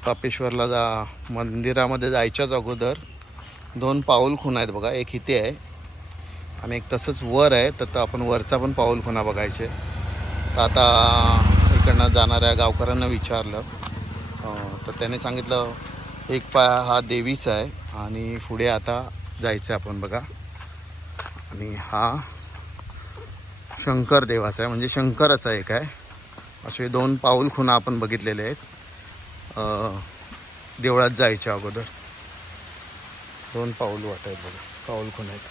दूधपापेश्वरला जा मंदिरामध्ये जायच्याच अगोदर दोन पाऊल खूण आहेत बघा एक इथे आहे आणि एक तसंच वर आहे तर आपण वरचा पण पाऊल खुणा बघायचे. तर आता इकडनं जाणाऱ्या गावकऱ्यांना विचारलं. तर त्याने सांगितलं एक पाय हा देवीचा आहे आणि पुढे आता जायचं आहे आपण बघा. आणि हा शंकर देवाचा आहे म्हणजे शंकराचा एक आहे. असे दोन पाऊल खुणा आपण बघितलेले आहेत. देवळात जायच्या अगोदर. दोन पाऊल वाटत बघा पाऊल खुणा आहेत?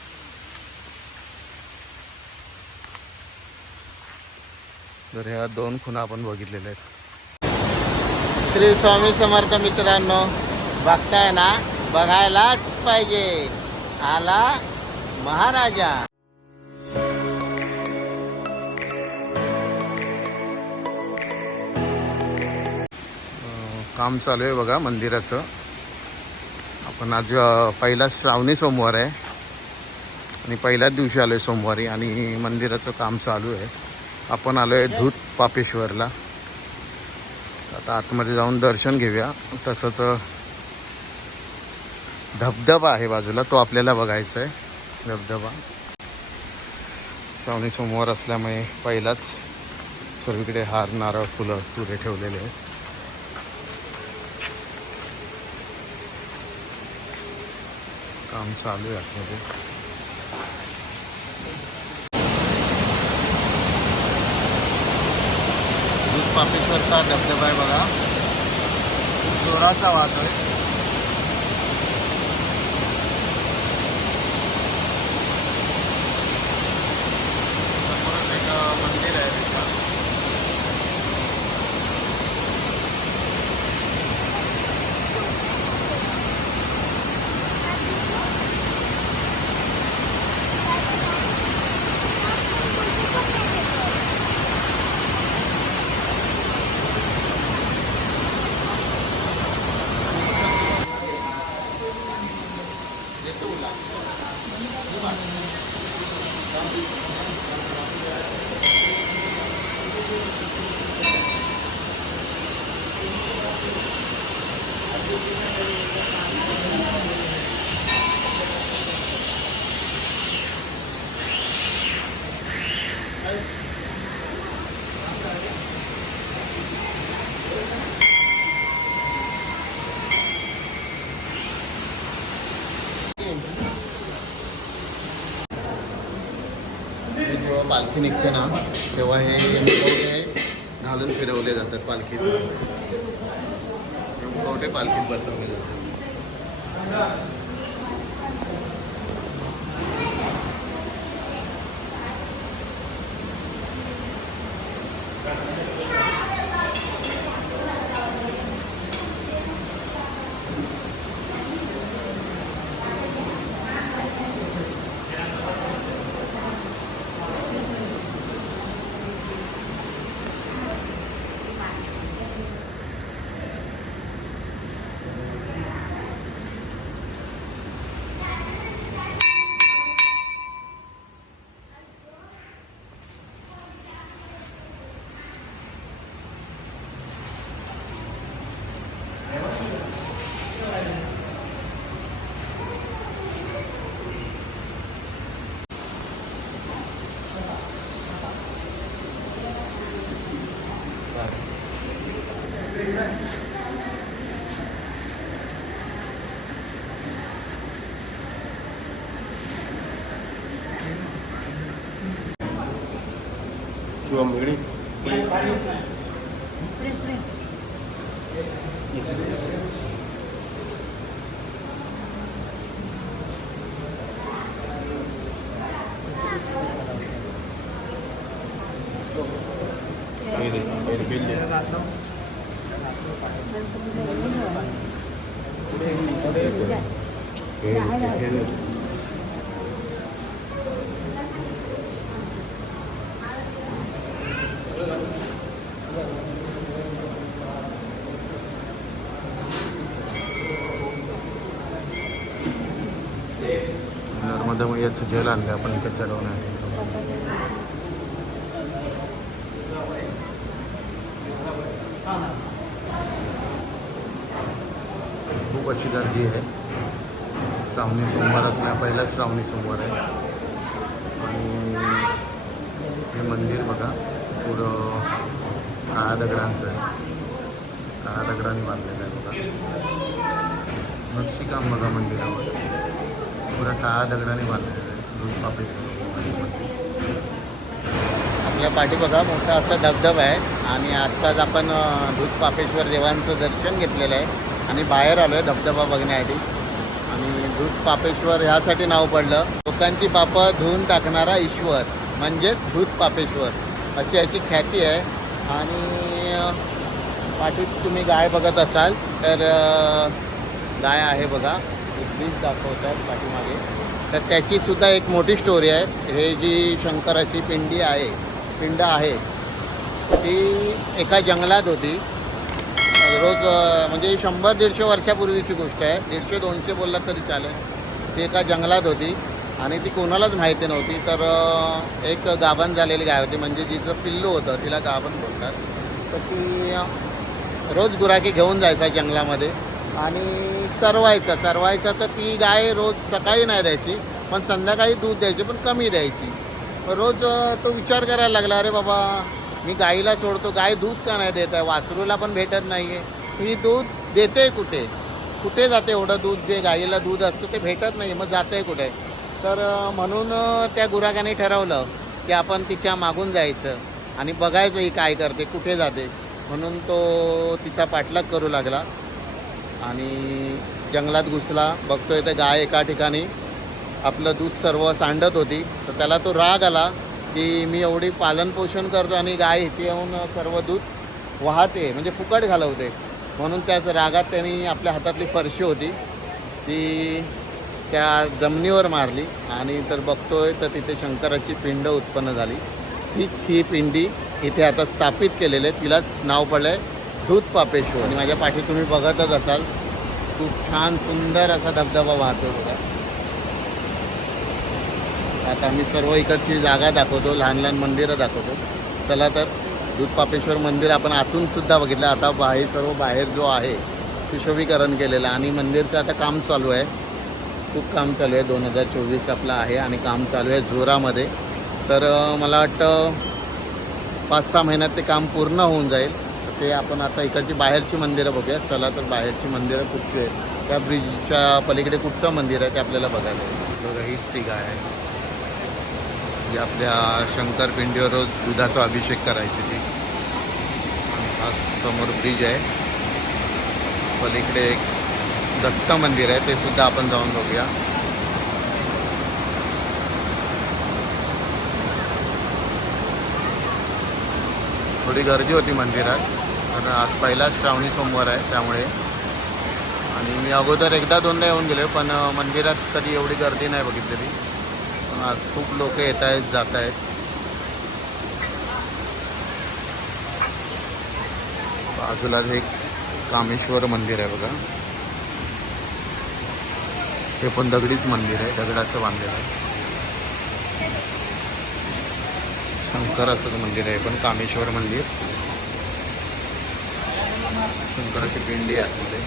तर ह्या दोन खुणा आपण बघितलेल्या आहेत. श्री स्वामी समर्थ मित्रांनो बघताय ना? बघायलाच पाहिजे. आला महाराजा. काम चालू आहे बघा मंदिराचं. आपण आज पहिला श्रावणी सोमवार आहे. आणि पहिल्याच दिवशी आलो आहे सोमवारी आणि मंदिराचं काम चालू आहे. आपण आलो आहे धूत पापेश्वरला. आता आतमध्ये जाऊन दर्शन घेऊया. तसंच धबधबा आहे बाजूला. तो आपल्याला बघायचा आहे धबधबा. श्रावणी सोमवार असल्यामुळे पहिलाच सर्वीकडे हार नारळ फुलं तुरे ठेवलेले आहेत. काम चालू आहे आतमध्ये दूध पापेश्वरचा धबधबा आहे बघा. जोराचा हे जेव्हा पालखी निघते ना तेव्हा हे मुखवटे घालून फिरवले जातात पालखीत. हे मुखवटे पालखीत बसवले जातात. ôm đi ఇది ఇది బిల్లు ఏది ఏది मैयाचं जल आणलं आपण इथे चढवण्यासाठी खूप अशी गर्दी आहे. श्रावणी सोमवार असल्या पहिलाच श्रावणी सोमवार आहे. आणि हे मंदिर बघा पुढं काळ्या दगडांचं आहे. काळ्या दगडांनी बांधलेलं आहे बघा. नक्षीकाम बघा मंदिरामध्ये पुरा काळ्या दगडाने बांधलेलं आहे. आपल्या पाठी बघा मोठा असा धबधबा आहे आणि आत्ताच आपण दूध पापेश्वर देवांचं दर्शन घेतलेलं आहे आणि बाहेर आलो आहे धबधबा बघण्यासाठी. आणि दूध पापेश्वर ह्यासाठी नाव पडलं. लोकांची पापं धुवून टाकणारा ईश्वर म्हणजेच दूध पापेश्वर अशी याची ख्याती आहे. आणि पाठीत तुम्ही गाय बघत असाल तर गाय आहे बघा. एक दाखवत दाखवतात पाठीमागे. तर त्याची सुद्धा एक मोठी स्टोरी आहे. हे जी शंकराची पिंडी आहे पिंड आहे ती एका जंगलात होती. रोज म्हणजे शंभर दीडशे वर्षापूर्वीची गोष्ट आहे. दीडशे दोनशे बोलला तरी चालेल. ती एका जंगलात होती आणि ती कोणालाच माहिती नव्हती. तर एक गाभण झालेली गाय होती. म्हणजे जिचं पिल्लू होतं तिला गाभण बोलतात. तर ती रोज गुराखी घेऊन जायचा जंगलामध्ये. आणि चरवायचा चरवायचा तर ती गाय रोज सकाळी नाही द्यायची पण संध्याकाळी दूध द्यायची पण कमी द्यायची. रोज तो विचार करायला लागला अरे बाबा मी गाईला सोडतो गाय दूध का नाही देत आहे? वासरूला पण भेटत नाही आहे ही दूध देते कुठे? कुठे जाते एवढं दूध? जे गाईला दूध असतं ते भेटत नाही मग जाते कुठे? तर म्हणून त्या गुराखाने ठरवलं की आपण तिच्या मागून जायचं आणि बघायचं ही काय करते कुठे जाते. म्हणून तो तिचा पाठलाग करू लागला. आणि जंगलात घुसला बघतोय तर गाय एका ठिकाणी. आपलं दूध सर्व सांडत होती. तर त्याला तो राग आला की मी एवढी पालनपोषण करतो आणि गाय इथे येऊन सर्व दूध वाहते म्हणजे फुकट घालवते. म्हणून त्याच रागात त्यांनी आपल्या हातातली फरशी होती. ती त्या जमिनीवर मारली आणि तर बघतोय तर तिथे शंकराची पिंड उत्पन्न झाली. हीच ही पिंडी इथे आता स्थापित केलेली आहे. तिलाच नाव पडलं आहे दूध पापेश्वर आणि माझ्या पाठी तुम्ही बघतच असाल. खूप छान सुंदर असा धबधबा वाहतो बघा. आता आम्ही सर्व इकडची जागा दाखवतो लहान लहान मंदिरं दाखवतो. चला तर दूध पापेश्वर मंदिर आपण आतून सुद्धा बघितलं. आता बाहेर सर्व बाहेर जो आहे सुशोभीकरण केलेलं. आणि मंदिरचं आता काम चालू आहे. खूप काम चालू आहे. दोन हजार चोवीस आपलं आहे आणि काम चालू आहे जोरामध्ये. तर मला वाटतं पाच सहा महिन्यात ते काम पूर्ण होऊन जाईल. ते आपण आता इकडची बाहेरची मंदिरं बघूया चला तर बाहेरची मंदिरं कुठची आहेत त्या ब्रिजच्या पलीकडे कुठचं मंदिर आहे ते आपल्याला बघायला आहे बघा हीच ती गाय आहे. जी आपल्या शंकरपिंडीवर रोज दुधाचा अभिषेक करायची ती. हा समोर ब्रिज आहे. पलीकडे एक दत्त मंदिर आहे ते सुद्धा आपण जाऊन बघूया. थोडी गर्दी होती मंदिरात. कारण आज पहिलाच श्रावणी सोमवार आहे त्यामुळे. आणि मी अगोदर एकदा दोनदा येऊन गेलो पण मंदिरात कधी एवढी गर्दी नाही बघितलेली. पण आज खूप लोक येत आहेत जात आहेत. बाजूला एक कामेश्वर मंदिर आहे बघा. हे पण दगडीच मंदिर आहे दगडाचं बांधलेलं आहे. शंकराचं मंदिर आहे पण कामेश्वर मंदिर. शंकराची पिंडी आहे आतमध्ये.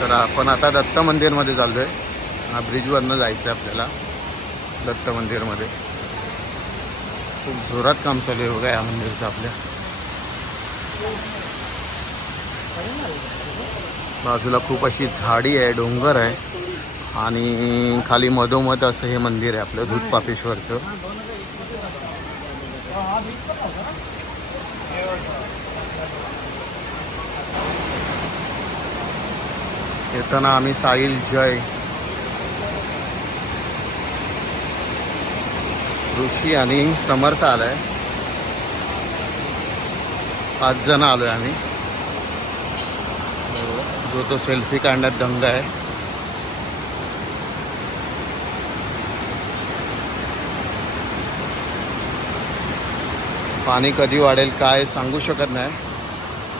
तर आपण आता दत्त मंदिरमध्ये चाललो आहे हा ब्रिजवरनं जायचं आहे आपल्याला दत्त मंदिरमध्ये. खूप जोरात काम चालू आहे बघा या मंदिरचं आपल्या. बाजूला खूप अशी झाडी आहे डोंगर आहे. आणि खाली मधोमध असं हे मंदिर आहे आपलं दूध पापेश्वरचं. येताना आम्ही साहिल जय. ऋषी आणि समर्थ आलाय. पाच जण आलोय आम्ही. जो तो सेल्फी काढण्यात दंग आहे. पाणी कधी वाढेल काय सांगू शकत नाही.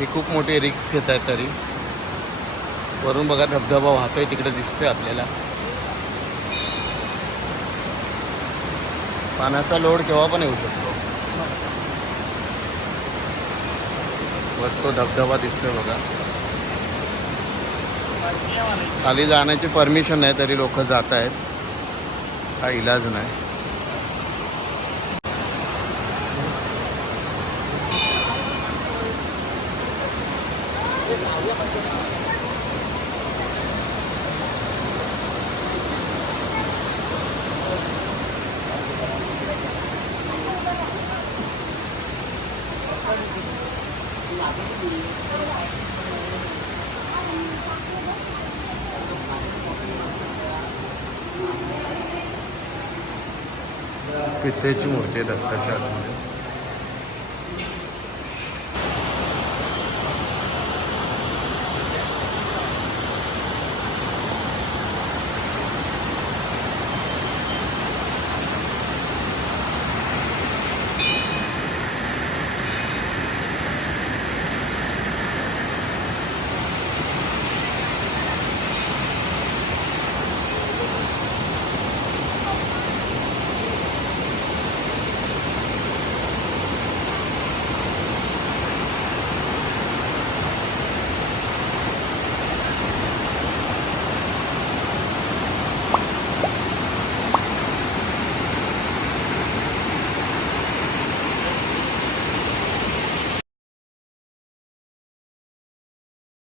ही खूप मोठी रिक्स घेत आहे तरी. वरून बघा धबधबा वाहतोय तिकडे दिसतोय आपल्याला. पाण्याचा लोड केव्हा पण येऊ शकतो. वर तो धबधबा दिसतोय बघा. खाली जाण्याची परमिशन नाही तरी लोक जात आहेत. हा इलाज नाही. पित्तेची मूर्ती आहे दत्ताच्या आतमध्ये